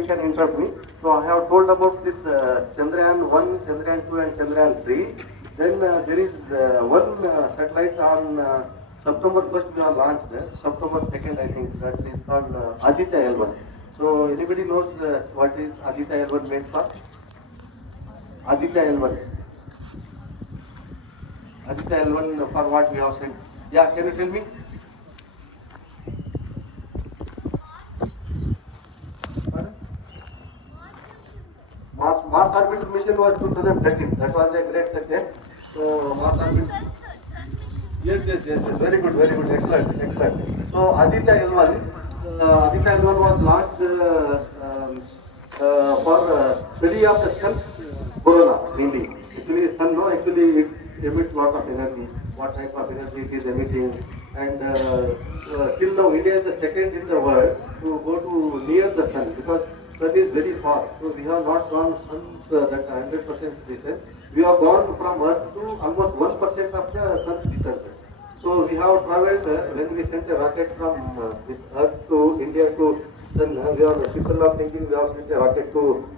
you can interrupt me. So I have told about this Chandrayaan 1, Chandrayaan 2 and Chandrayaan 3. Then there is one satellite on September 1st we have launched, September 2nd I think, that is called Aditya L1. So anybody knows what is Aditya L1 made for? Aditya L1. Aditya L1 for what we have sent? Yeah, can you tell me? Mars orbital mission was 2013. That was a great success. So Mars orbital. Yes. Very good. Excellent. So Aditya L1 was launched for study of the sun corona mainly. Actually, sun actually it emits lot of energy. What type of energy it is emitting, and till now India is the second in the world to go to near the sun because sun is very far. So we have not gone sun's that 100% distance. We have gone from Earth to almost 1% of the sun's distance. So we have traveled when we sent a rocket from this Earth to India to sun. People are thinking we have sent a rocket to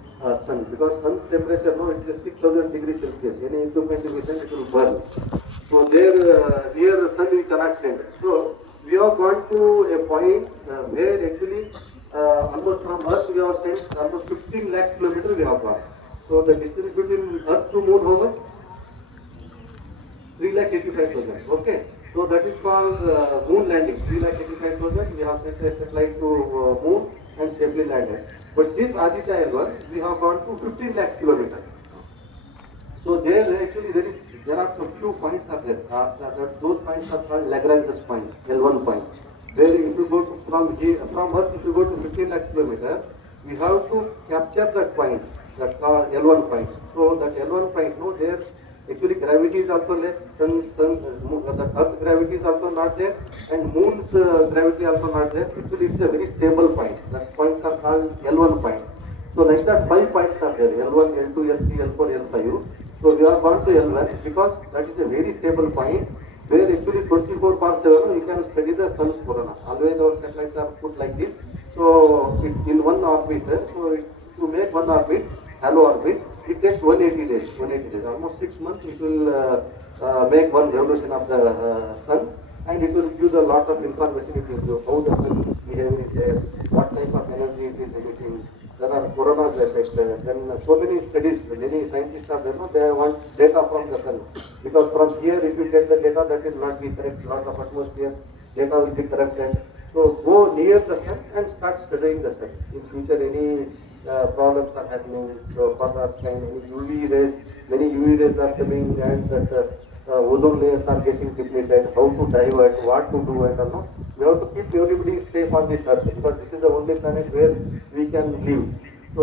sun because sun's temperature it is 6,000 degrees Celsius. Any equipment we send it will burn. So there near the sun we cannot send. So we have gone to a point where actually almost from Earth we have sent almost 15 lakh kilometers we have gone. So the distance between Earth to Moon how much? 3,85,000. Okay. So that is called moon landing. 3,85,000. We have sent a satellite to Moon and safely landed. But this Aditya L1 we have gone to 15 lakh kilometers. So there are some few points are there. Those points are called Lagrange's points, L1 point. Where if you go to, from Earth, if you go to 15 lakh kilometers, we have to capture that point, that L1 point. So that L1 point, there actually gravity is also less. The Earth gravity is also not there, and Moon's gravity also not there. Actually, it's a very stable point. That points are called L1 point. So like that, 5 points are there: L1, L2, L3, L4, L5. So we have gone to L1 because that is a very stable point where actually 24/7 you can study the sun's corona. Always our satellites are put like this. So in one orbit, to make one orbit, halo orbit, it takes 180 days. Almost 6 months it will make one revolution of the sun, and it will give a lot of information. It will how the sun is behaving there, what type of energy it is emitting. There are corona's effect. Then so many studies, many scientists are there. They want data from the sun because from here, if you get the data, that will not be correct. Lot of atmosphere data will be corrupted. So go near the sun and start studying the sun. In future, any problems are happening. So for that kind, many UV rays are coming, and that ozone layers are getting depleted. How to divert, what to do, and all. We have to keep everybody safe on this earth because this is the only planet where we can live. So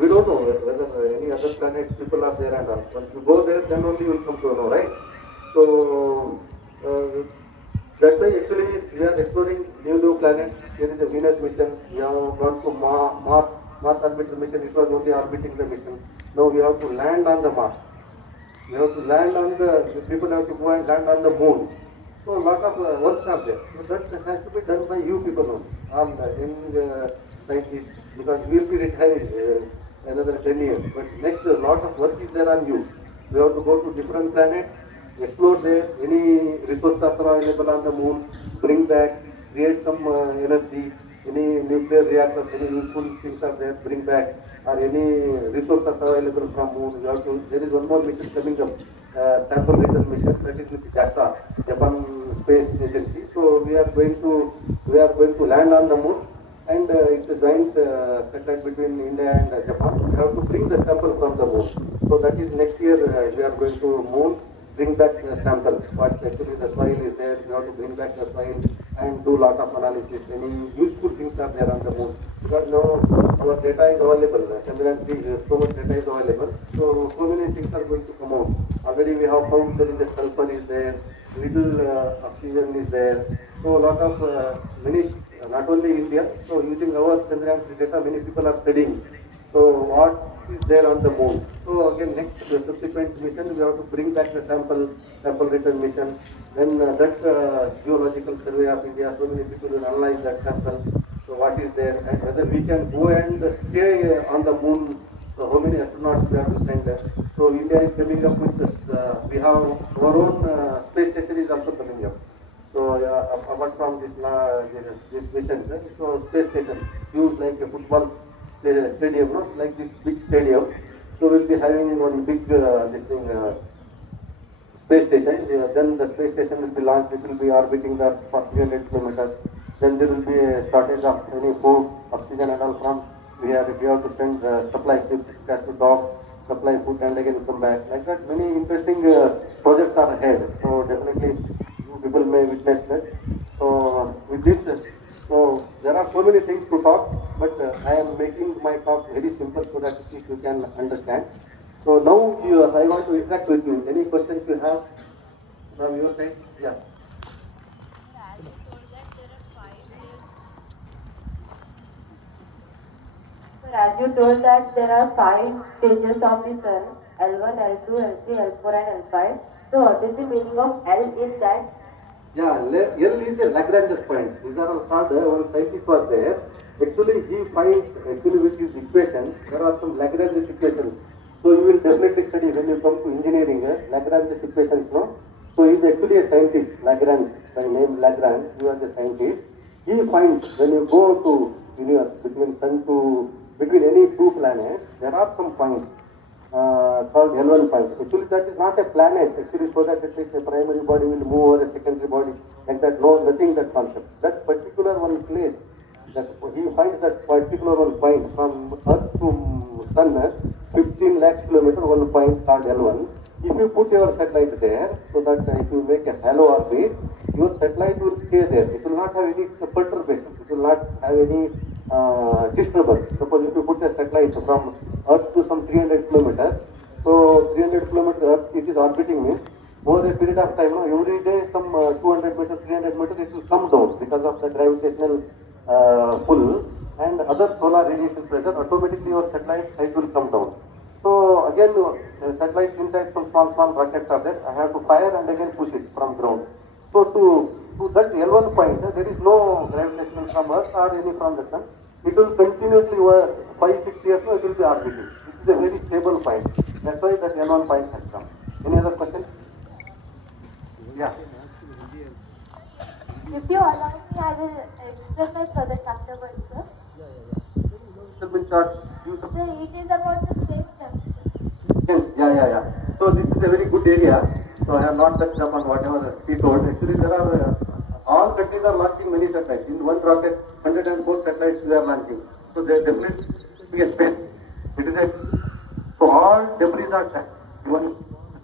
we don't know whether any other planets people are there and all. Once you go there, then only you will come to know, right? So that's why actually we are exploring new planets. There is a Venus mission. We have gone to Mars orbital mission. It was only orbiting the mission. Now we have to land on the Mars. We have to land on people have to go and land on the moon. So a lot of works are there. So that has to be done by you people only, all young scientists, because we will be retiring another 10 years. But next, a lot of work is there on you. We have to go to different planets, explore there, any resources are available on the moon, bring back, create some energy, any nuclear reactors, any useful things are there, bring back, or any resources available from moon. There is one more mission coming up, sample return mission, that is with JAXA, Japan Space Agency. So we are going to land on the moon, and it's a joint satellite between India and Japan. We have to bring the sample from the moon. So that is next year we are going to moon, bring back the sample. What actually the soil is there, we have to bring back the soil and do lot of analysis. Any useful things are there on the moon. Because now our data is available. Chandrayaan-3, so much data is available. So many things are going to come out. Already we have found there is a sulfur is there, little oxygen is there. So a lot of many, not only India. So using our Chandrayaan-3 data, many people are studying. So what is there on the moon? So again, next subsequent mission, we have to bring back the sample return mission. Then that geological survey of India, so many people will analyze that sample. So what is there, and whether we can go and stay on the moon. So how many astronauts we have to send there. So India is coming up with this. We have our own space station is also coming up. So apart from this mission, so space station used like a football stadium, not like this big stadium. So we'll be having one big this thing. Space station. Then the space station will be launched. It will be orbiting the for 300 kilometers. Then there will be a shortage of any food, oxygen, and all from. We have to send supply ship. It has to dock, supply food, and again come back. Like that, many interesting projects are ahead. So definitely, you people may witness that. So with this, so there are so many things to talk, but I am making my talk very simple so that at least you can understand. So now I want to interact with you. Any questions you have from your side? Yeah. As you told that there are 5 stages of the sun, L1, L2, L3, L4 and L5. So what is the meaning of L in that? Yeah, L is a Lagrange's point. These are all called, one scientist was there. Actually, he finds, with his equations, there are some Lagrange's equations. So you will definitely study when you come to engineering, Lagrange's equations, no? So he is actually a scientist, Lagrange, by name Lagrange, he was a scientist. He finds when you go to universe, between any two planets, there are some points called L1 point. Actually, that is not a planet. Actually, so that at least a primary body will move over a secondary body, like that. No, nothing that concept. That particular one place, that he finds that particular one point from Earth to Sun, 15 lakhs kilometer, one point called L1. If you put your satellite there, so that if you make a halo orbit, your satellite will stay there. It will not have any perturbation. It will not have any disturbance. Suppose if you put a satellite from Earth to some 300 kilometers, so 300 kilometers Earth, it is orbiting means over a period of time, every day some 200 meters, 300 meters, it will come down because of the gravitational pull and other solar radiation pressure. Automatically your satellite height will come down. So again, satellites inside some small rockets are there. I have to fire and again push it from ground. So to that L1 point, there is no gravitational from Earth or any from the Sun. It will continuously over 5-6 years, it will be orbiting. This is a very stable point. That's why that L1 point has come. Any other question? Yeah. If you allow me, I will express my project afterwards, sir. Sir, So it is about the space jump. Yeah. So this is a very good area. So I have not touched upon whatever she told. Actually, there are all countries are launching many satellites. In one rocket, 104 satellites we are launching. So there is definitely a space. It is a so all debris are even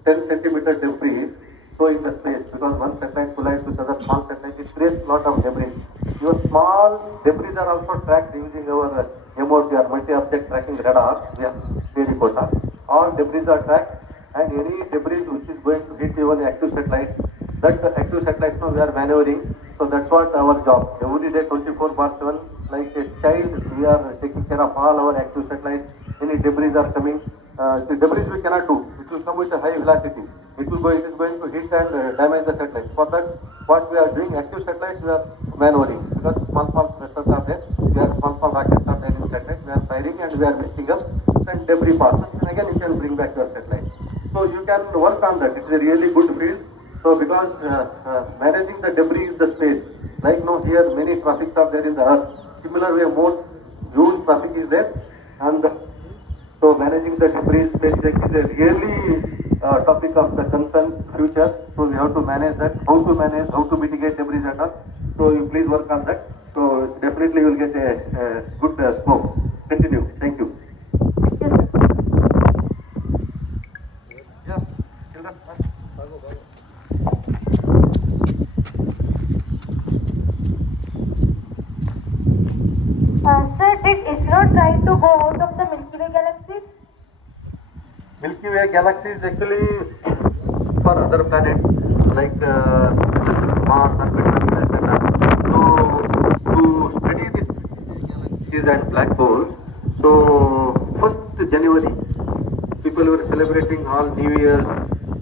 10 centimeter debris. So in the space, because one satellite collides with other small satellite, it creates a lot of debris. Your small debris are also tracked using our MOT or multi-object tracking radar. Yeah, very important. All debris are tracked, and any debris which is going to hit even active satellite, that active satellite we are maneuvering. So that's what our job. Every day 24/7, like a child, we are taking care of all our active satellites. Any debris are coming. The debris we cannot do. It will come with a high velocity. It is going to hit and damage the satellite. For that, what we are doing, active satellites, we are maneuvering. Because small thrusters are there, we are small rockets are there in satellite, we are firing and we are mixing up, and debris passes, and again you can bring back your satellite. So you can work on that. It's a really good field. So because managing the debris in the space, like now here many traffics are there in the Earth. Similar way, more huge traffic is there, and so managing the debris space is a really topic of the concern future. So we have to manage that, how to mitigate debris and all. So you please work on that. So definitely you will get a good scope. Continue. Thank you. Thank you, sir. Yeah. Children, Sir, did ISRO try to go out of the Milky Way galaxy? Milky Way galaxy is actually for other planets like Mars and Venus and all. So to study this galaxies and black holes, so 1st January people were celebrating all New Year's,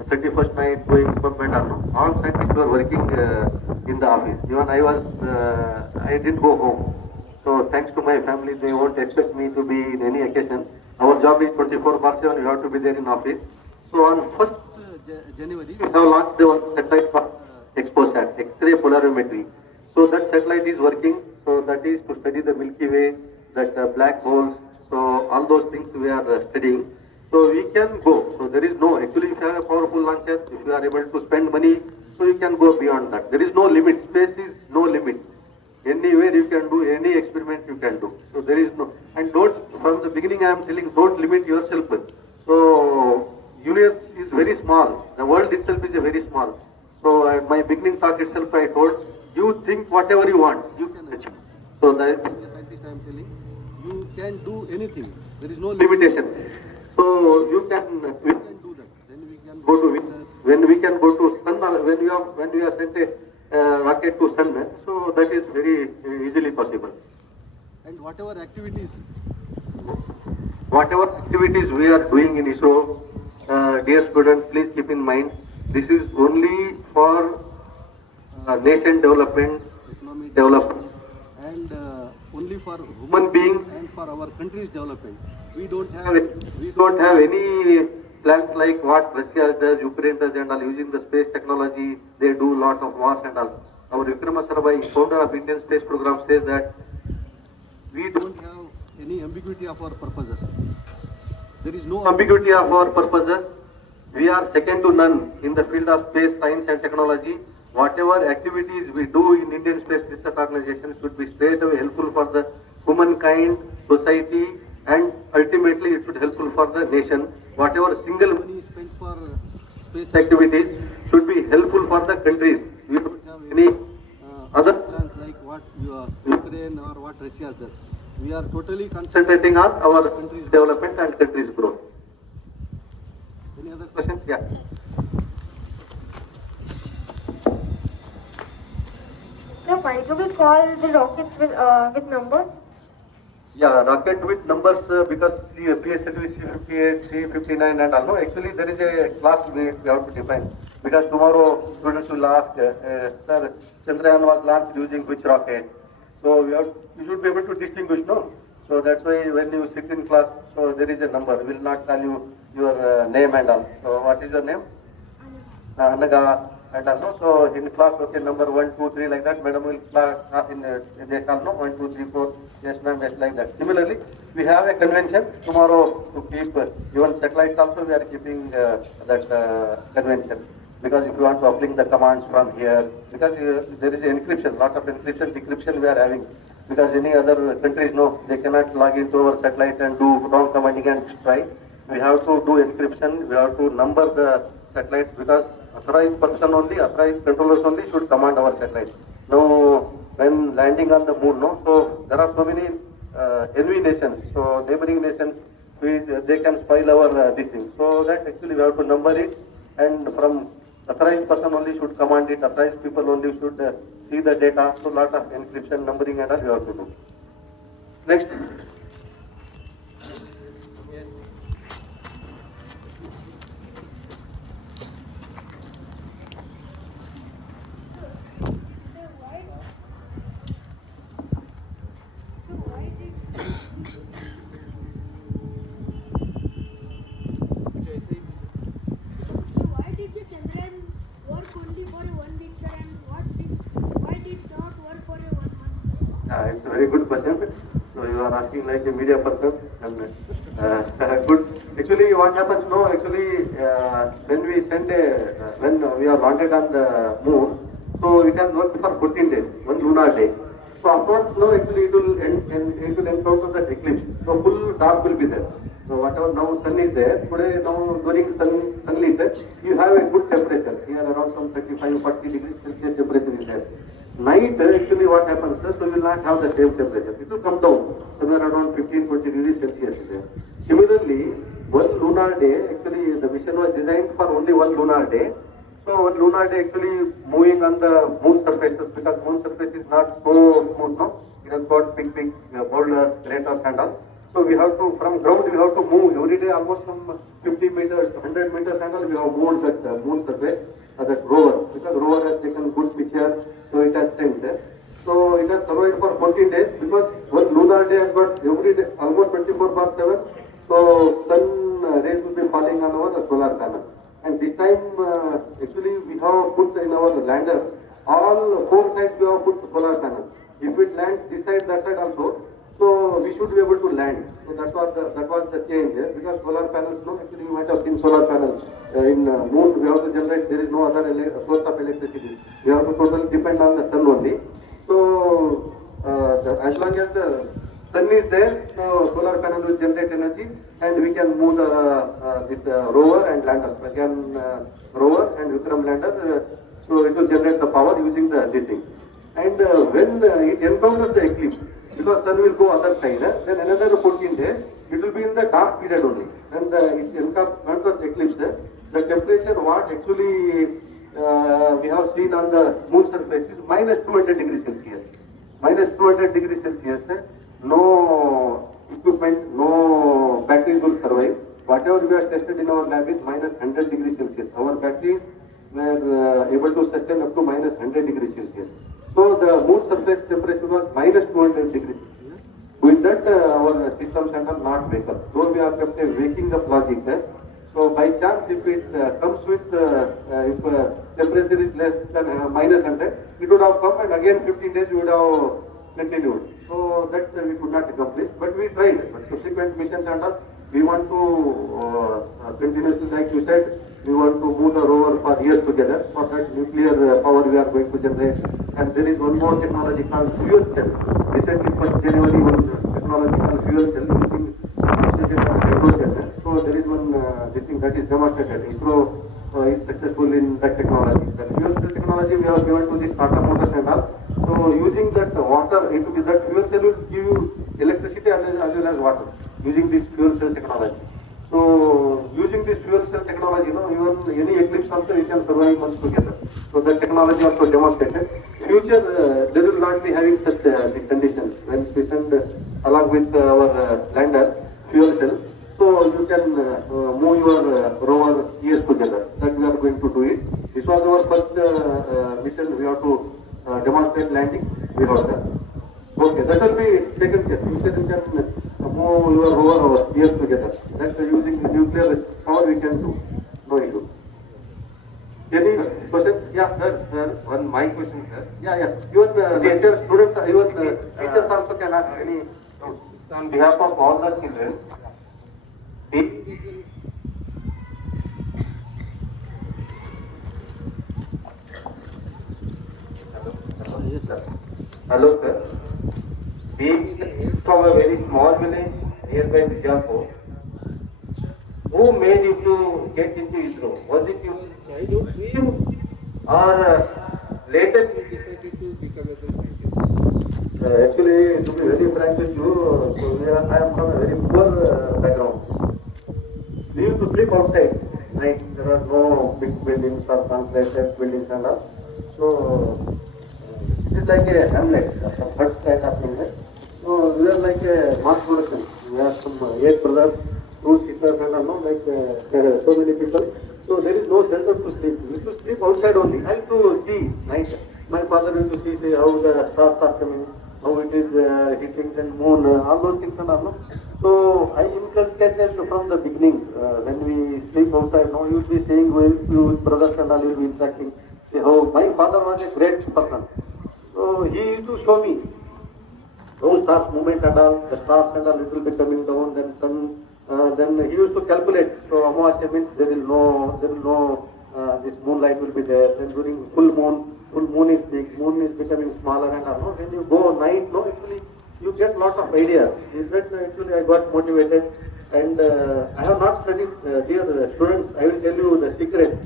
31st night going pub and all. All scientists were working in the office. Even I didn't go home. So thanks to my family, they won't expect me to be in any occasion. Our job is 24/7. You have to be there in office. So on 1st January, we have launched the satellite called XPOSAT, X-ray polarimetry. So that satellite is working. So that is to study the Milky Way, that black holes. So all those things we are studying. So we can go. So there is no, actually if you have a powerful launcher, if you are able to spend money, so you can go beyond that. There is no limit. Space is no limit. Anywhere you can do, any experiment you can do. So there is no, and don't, from the beginning I am telling, don't limit yourself. So universe is very small. The world itself is a very small. So at my beginning talk itself I told, you think whatever you want, you can achieve. So that scientist I am telling, you can do anything. There is no limitation. So we can do that. Then we can go to Venus. When we can go to sun, when we are sent a rocket to sun, so that is very easily possible. And whatever activities we are doing in ISRO, dear students, please keep in mind, this is only for nation development, economic development, and only for human being and for our country's development. We don't have any plans like what Russia does, Ukraine does, and all. Using the space technology, they do a lot of wars and all. Our Vikrama Sarabhai, founder of Indian Space Program, says that we don't have any ambiguity of our purposes. There is no ambiguity of our purposes. We are second to none in the field of space science and technology. Whatever activities we do in Indian Space Research Organization should be straight away helpful for the humankind, society, and ultimately it should be helpful for the nation. Whatever single money spent for space activities should be helpful for the countries. We don't have any other plans like what Ukraine or what Russia does. We are totally concentrating on our country's development and country's growth. Any other questions? Yes. So why do we call the rockets with numbers? Yeah, rocket with numbers because PSLV C58, C59 and all. No, actually there is a class we have to define. Because tomorrow students will ask, sir, Chandrayaan was launched using which rocket? So you should be able to distinguish, no? So that's why when you sit in class, so there is a number. We will not tell you your name and all. So what is your name? Anaga and all. No? So in class, okay, number 1, 2, 3 like that. Madam will in they call no 1, 2, 3, 4. Yes, ma'am. Yes, like that. Similarly, we have a convention tomorrow to keep even satellites also. We are keeping that convention. Because if you want to uplink the commands from here, because there is encryption, lot of encryption, decryption we are having. Because any other countries know they cannot log into our satellite and do wrong commanding and try. We have to do encryption. We have to number the satellites because authorized person only, authorized controllers only should command our satellite. Now, when landing on the moon, no, so there are so many enemy nations. So neighboring nations, they can spoil our this thing. So that actually we have to number it, and from authorized person only should command it. Authorized people only should see the data. So lot of encryption, numbering, and all you have to do. Next. It's a very good question. So you are asking like a media person, and good. Actually, what happens? No, actually, when we send when we are landed on the moon, so it has worked for 14 days, one lunar day. So afterwards, no, actually it will encounter the eclipse. So full dark will be there. So whatever now sun is there, today now during sunlit, you have a good temperature. Here around some 35-40 degrees Celsius temperature is there. Night actually what happens, so we will not have the same temperature. It will come down somewhere around 15-20 degrees Celsius is there. Similarly, one lunar day, actually the mission was designed for only one lunar day. So one lunar day actually moving on the moon surfaces because moon surface is not so smooth, no? It has got big boulders, craters and all. So we have to, from ground we have to move every day almost some 50 meters, 100 meters and all we have moved that moon surface. that rover, because rover has taken good picture, so it has sent. So it has survived for 14 days because one lunar day has got every day almost 24/7. So sun rays will be falling on our solar panel. And this time actually we have put in our lander all four sides we have put solar panels. If it lands this side, that side also, so we should be able to land. So that was the change because solar panels, no, actually you might have seen solar panels in moon. We have to generate. There is no other source of electricity. We have to totally depend on the sun only. So as long as the sun is there, so solar panel will generate energy, and we can move this rover and lander. Again, rover and Vikram lander. So it will generate the power using this thing. And when it encounters the eclipse, because sun will go other side, then another 14 days, it will be in the dark period only. And it encounters eclipse, the temperature what actually we have seen on the moon surface is minus 200 degrees Celsius. Minus 200 degrees Celsius, no equipment, no batteries will survive. Whatever we have tested in our lab is minus 100 degrees Celsius. Our batteries were able to sustain up to minus 100 degrees Celsius. So the moon surface temperature was minus 200 degrees Celsius. With that, our systems and all not wake up. Though we are kept waking up logic there. So by chance, if it comes with, if temperature is less than minus 100, it would have come and again 15 days we would have continued. So that we could not accomplish, but we tried. But subsequent missions and all, we want to continuously, like you said, we want to move the rover for years together. For that nuclear power we are going to generate. And there is one more technology called fuel cell. Recently, 1st January, one technology called fuel cell using oxygen and hydrogen. So there is one this thing that is demonstrated. ISRO is successful in that technology. The fuel cell technology we have given to the startup motors and all. So using that water, it will be that fuel cell will give you electricity as well as water using this fuel cell technology. So using this fuel cell technology, even any eclipse also you can survive months together. So that technology also demonstrated. Future they will not be having such the conditions when we send along with our lander fuel cell. So you can move your rover years together. That we are going to do it. This was our first mission. We have to demonstrate landing. We have done. Okay, that will be taken care. Future you can move your rover years together. That's using the nuclear power we can do. No issue. Any questions? Yeah, sir. One my question, sir. Yeah. Even teachers, students, even teachers also can ask any. On behalf of all the children, Yes, sir. hello, sir. Being from a very small village nearby Bijapur, who made you to get into ISRO? Was it your childhood dream, or later you decided to become a scientist? Actually, to be very frank with you, I am from a very poor background. We used to sleep outside. Like there are no big buildings or complex buildings and all. So it is like a hamlet, a huts kind of thing. So we are like a mass production. We have some 8 brothers, 2 sisters and all, no, like so many people. So there is no shelter to sleep. We used to sleep outside only. I used to see night. My father used to see how the stars are coming, how it is hitting the moon, all those things and all. No? So I inculcated from the beginning. When we sleep outside, no, you will be seeing with brothers and all, you will be interacting. See how my father was a great person. So he used to show me those stars movement and all, the stars and all little bit coming down, then sun. Then he used to calculate. So Amavasya means there will no this moonlight will be there. Then during full moon is big, moon is becoming smaller and all. No? When you go night, no, actually you get lot of ideas. In fact, actually I got motivated, and I have not studied. Dear students, I will tell you the secret.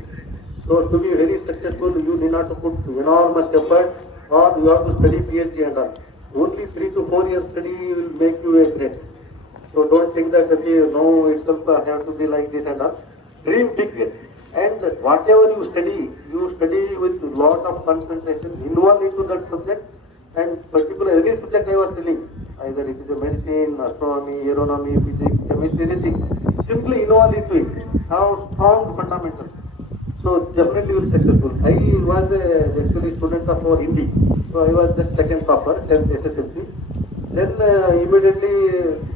So to be very successful, you need not to put enormous effort, or you have to study PhD and all. Only 3 to 4 years study will make you a great. So don't think that no itself have to be like this and all. Dream big, and whatever you study with lot of concentration, involved into that subject, and particular any subject I was telling, either it is a medicine, astronomy, aeronomy, physics, chemistry, anything. Simply involve into it. Have strong fundamentals. So definitely you will successful. I was actually student of our Hindi, so I was just second topper, 10th SSLC. Then immediately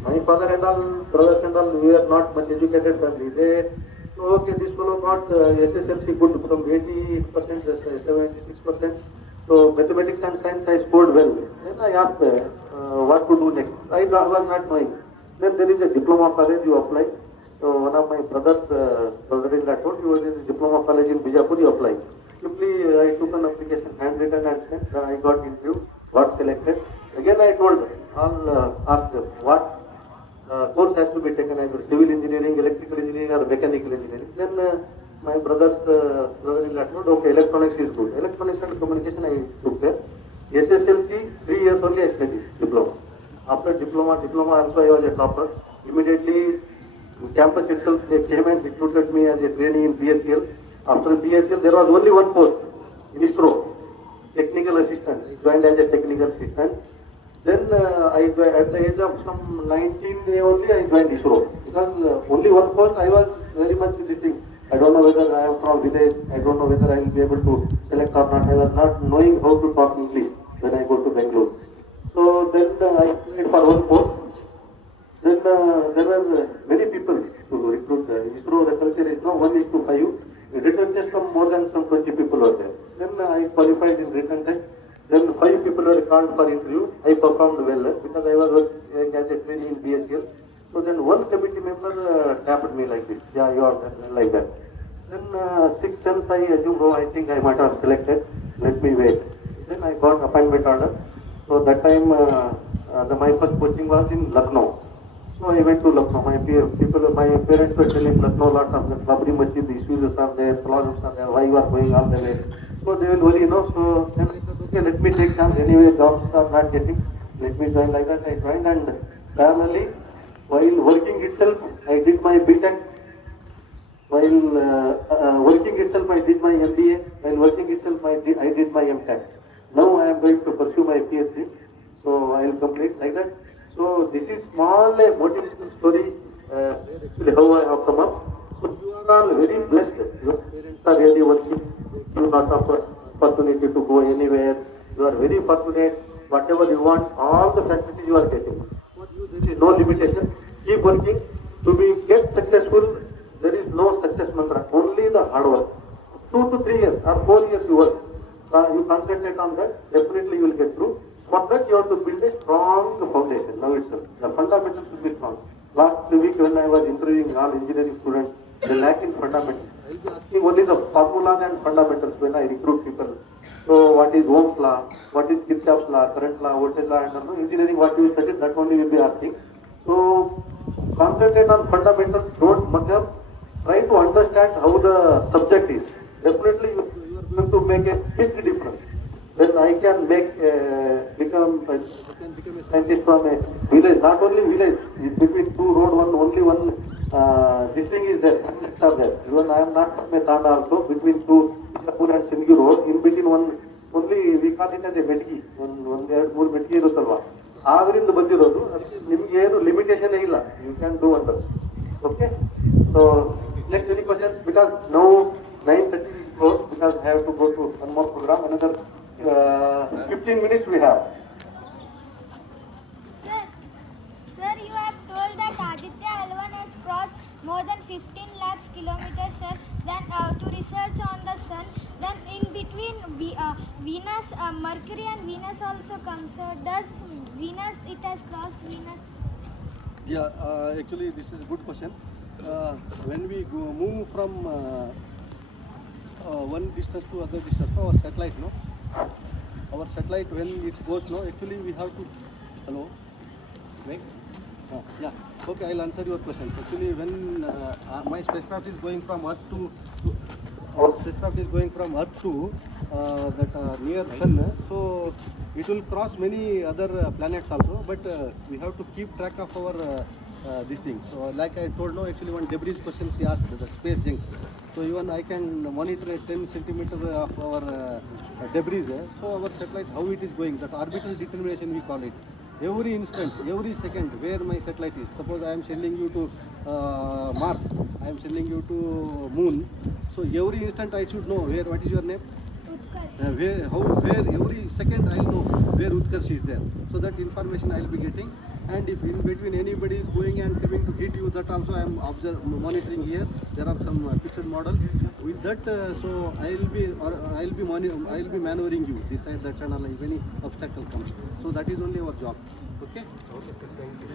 my father and all, brothers and all, we are not much educated family. They, so okay, this fellow got SSLC good from 80%, 76%. So mathematics and science I scored well. Then I asked what to do next. I was not knowing. Then there is a diploma college you apply. So one of my brothers, brother-in-law told he was in diploma college in Bijapur, you apply. Simply I took an application, handwritten and sent. I got interview, got selected. Again I told all asked what course has to be taken, either civil engineering, electrical engineering or mechanical engineering. Then my brother-in-law told, okay, electronics is good. Electronics and communication I took there. SSLC, 3 years only I studied diploma. After diploma also I was a topper. Immediately campus itself they came and recruited me as a trainee in BHCL. After BHCL there was only one post in ISRO, technical assistant. I joined as a technical assistant. Then at the age of some 19 only I joined ISRO because only one post I was very much in this thing. I don't know whether I am from village, I don't know whether I will be able to select or not. I was not knowing how to talk English when I go to Bangalore. So then I applied for one post. Then there were many people to recruit. ISRO, the culture is now 1:5. In written test, more than some 20 people were there. Then I qualified in written test. Then 5 people were called for interview. I performed well because I was working as a trainee in BSL. So then one committee member tapped me like this. Yeah, you are done like that. Then 6 cents I assumed, oh, I think I might have selected. Let me wait. Then I got appointment order. So that time my first coaching was in Lucknow. So I went to Lucknow. My parents were telling Lucknow lots of the Babri Masjid issues are there, problems are there, why you are going all the way. So they will worry, you know. So then I said, okay, let me take chance. Anyway, jobs are not getting. Let me join like that. I joined and parallelly, while working itself, I did my BTech. While working itself, I did my MBA. While working itself, I did my MTech. Now I am going to pursue my PhD. So I will complete like that. So this is small motivational story, actually how I have come up. So you are all very blessed. Your parents are really working. You not have opportunity to go anywhere. You are very fortunate. Whatever you want, all the facilities you are getting. For you there is no limitation. Keep working. To get successful, there is no success mantra. Only the hard work. 2 to 3 years or 4 years you work. You concentrate on that. Definitely you will get through. For that, you have to build a strong foundation now itself. The fundamentals should be strong. Last week, when I was interviewing all engineering students, they lack in fundamentals. I will be asking only the formulas and fundamentals when I recruit people. So, what is Ohm's law? What is Kirchhoff's law? Current law? Voltage law? And engineering, what you studied, that only will be asking. So, concentrate on fundamentals. Don't muck up. Try to understand how the subject is. Definitely, you are going to make a big difference. Then I can become a scientist from a village, not only village, between 2 roads, only one, this thing is there, are there. Even I am not from a Tanda also, between 2 Bijapur and Sindhi road, in between one, only we call it as a medgi, one there, 3 medgi iruttalla. Adrinda bandirodu, nimge ಏನು limitation ಇಲ್ಲ, you can do wonders. Okay? So, next any questions? Because now 9:30 is closed, because I have to go to one more program, another 15 minutes we have. Sir, you have told that Aditya L1 has crossed more than 15 lakhs kilometers, sir, then to research on the sun. Then in between Venus, Mercury and Venus also comes. So does Venus, it has crossed Venus? Yeah, actually this is a good question. When we move from one distance to other distance, our satellite, no? Our satellite, when it goes, no, actually we have to, hello, right? Yeah, okay, I'll answer your questions. Actually, when my spacecraft is going from Earth to our spacecraft is going from Earth to that near Sun, so it will cross many other planets also, but we have to keep track of our these things. So like I told, no, actually one debris question she asked, the space junks. So even I can monitor a 10 centimeter of our debris. So our satellite, how it is going, that orbital determination we call it. every instant, every second where my satellite is. Suppose I am sending you to Mars, I am sending you to Moon. So every instant I should know where. What is your name? Utkarsh. Where every second I'll know where Utkarsh is there. So that information I'll be getting. And if in between anybody is going and coming to hit you, that also I am monitoring here. There are some fixed models. With that, so I'll be maneuvering you this side, that channel if any obstacle comes. So that is only our job. Okay. Okay, sir. Thank you.